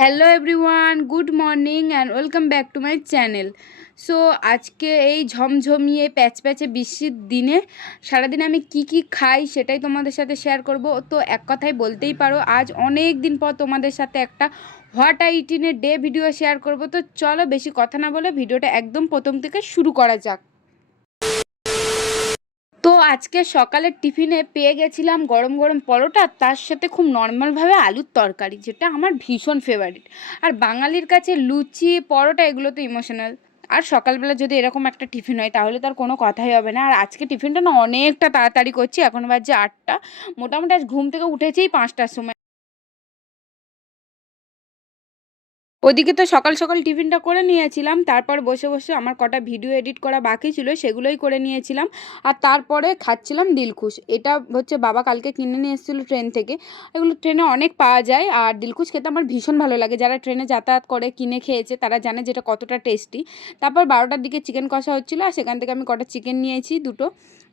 Hello everyone, good morning and welcome back to my channel. So আজকে এই ঝমঝমিয়ে প্যাচপ্যাচে বৃষ্টির দিনে সারাদিন আমি কি খাই সেটাই তোমাদের সাথে শেয়ার করব। তো এক কথায় বলতেই পারো আজ অনেক দিন পর তোমাদের সাথে একটা what I it in a day video share করব। তো চলো বেশি কথা না বলে ভিডিওটা একদম প্রথম থেকে শুরু করা যাক। তো আজকে সকালের টিফিনে পেয়ে গেছিলাম গরম গরম পরোটা, তার সাথে খুব নর্মালভাবে আলুর তরকারি, যেটা আমার ভীষণ ফেভারিট। আর বাঙালির কাছে লুচি পরোটা এগুলো তো ইমোশনাল। আর সকালবেলা যদি এরকম একটা টিফিন হয় তাহলে তার কোনো কথাই হবে না। আর আজকে টিফিনটা না অনেকটা তাড়াতাড়ি করছি, এখন বাজে 8টা। মোটামুটি আজ ঘুম থেকে উঠেছেই 5টার সময়। ওদিকে তো সকাল সকাল টিফিনটা করে নিয়েছিলাম, তারপর বসে বসে আমার কটা ভিডিও এডিট করা বাকি ছিল সেগুলোই করে নিয়েছিলাম। আর তারপরে খাচ্ছিলাম দিলখুশ। এটা হচ্ছে বাবা কালকে কিনে নিয়ে এসেছিলো ট্রেন থেকে। এগুলো ট্রেনে অনেক পাওয়া যায়, আর দিলখুশ খেতে আমার ভীষণ ভালো লাগে। যারা ট্রেনে যাতায়াত করে কিনে খেয়েছে তারা জানে যেটা কতটা টেস্টি। তারপর 12টার দিকে চিকেন কষা হচ্ছিলো, আর সেখান থেকে আমি কটা চিকেন নিয়েছি দুটো,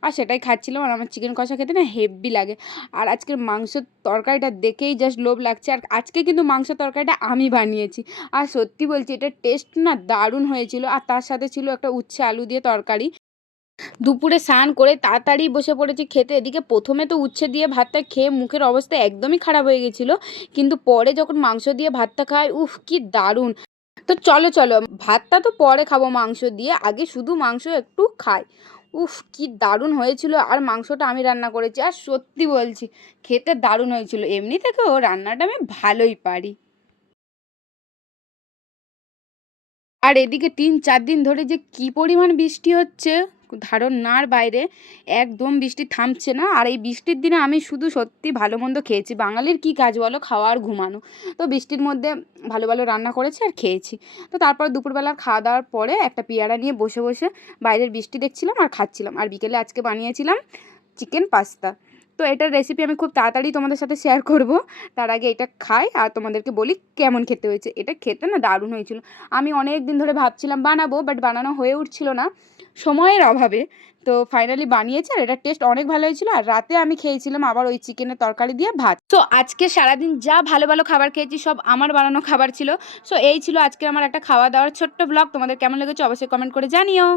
আর সেটাই খাচ্ছিলাম। আর আমার চিকেন কষা খেতে না হেভি লাগে। আর আজকের মাংসের তরকারিটা দেখেই জাস্ট লোভ লাগছে। আর আজকে কিন্তু মাংস তরকারিটা আমি বানিয়েছি। আর সত্যি বলছি এটার টেস্ট না দারুণ হয়েছিল। আর তার সাথে ছিল একটা উচ্ছে আলু দিয়ে তরকারি। দুপুরে স্নান করে তাড়াতাড়ি বসে পড়েছি খেতে। এদিকে প্রথমে তো উচ্ছে দিয়ে ভাতটা খেয়ে মুখের অবস্থা একদমই খারাপ হয়ে গেছিলো, কিন্তু পরে যখন মাংস দিয়ে ভাতটা খাই, উফ কি দারুণ। তো চলো চলো, ভাতটা তো পরে খাবো মাংস দিয়ে, আগে শুধু মাংস একটু খাই। উফ কি দারুণ হয়েছিল। আর মাংসটা আমি রান্না করেছি, আর সত্যি বলছি খেতে দারুণ হয়েছিল। এমনি থেকেও রান্নাটা আমি ভালোই পারি। আর এদিকে 3-4 দিন ধরে যে কি পরিমাণ বৃষ্টি হচ্ছে ধারণার বাইরে। একদম বৃষ্টি থামছে না। আর এই বৃষ্টির দিনে আমি শুধু সত্যি ভালো মন্দ খেয়েছি। বাঙালির কি কাজ বলো, খাওয়া আর ঘুমানো। তো বৃষ্টির মধ্যে ভালো ভালো রান্না করেছি আর খেয়েছি। তো তারপর দুপুরবেলার খাওয়া দাওয়ার পরে একটা পেয়ারা নিয়ে বসে বসে বাইরের বৃষ্টি দেখছিলাম আর খাচ্ছিলাম। আর বিকেলে আজকে বানিয়েছিলাম চিকেন পাস্তা। তো এটার রেসিপি আমি খুব তাড়াতাড়ি তোমাদের সাথে শেয়ার করব। তার আগে এটা খাই আর তোমাদেরকে বলি কেমন খেতে হয়েছে। এটা খেতে না দারুণ হয়েছিল। আমি অনেক দিন ধরে ভাবছিলাম বানাবো, বাট বানানো হয়ে উঠছিল না সময়ের অভাবে। তো ফাইনালি বানিয়েছি, আর এটার টেস্ট অনেক ভালো হয়েছিল। আর রাতে আমি খেয়েছিলাম আবার ওই চিকেনের তরকারি দিয়ে ভাত। তো আজকে সারাদিন যা ভালো ভালো খাবার খেয়েছি সব আমার বানানো খাবার ছিল। সো এই ছিল আজকে আমার একটা খাওয়া দাওয়ার ছোট্ট ব্লগ। তোমাদের কেমন লেগেছে অবশ্যই কমেন্ট করে জানিও।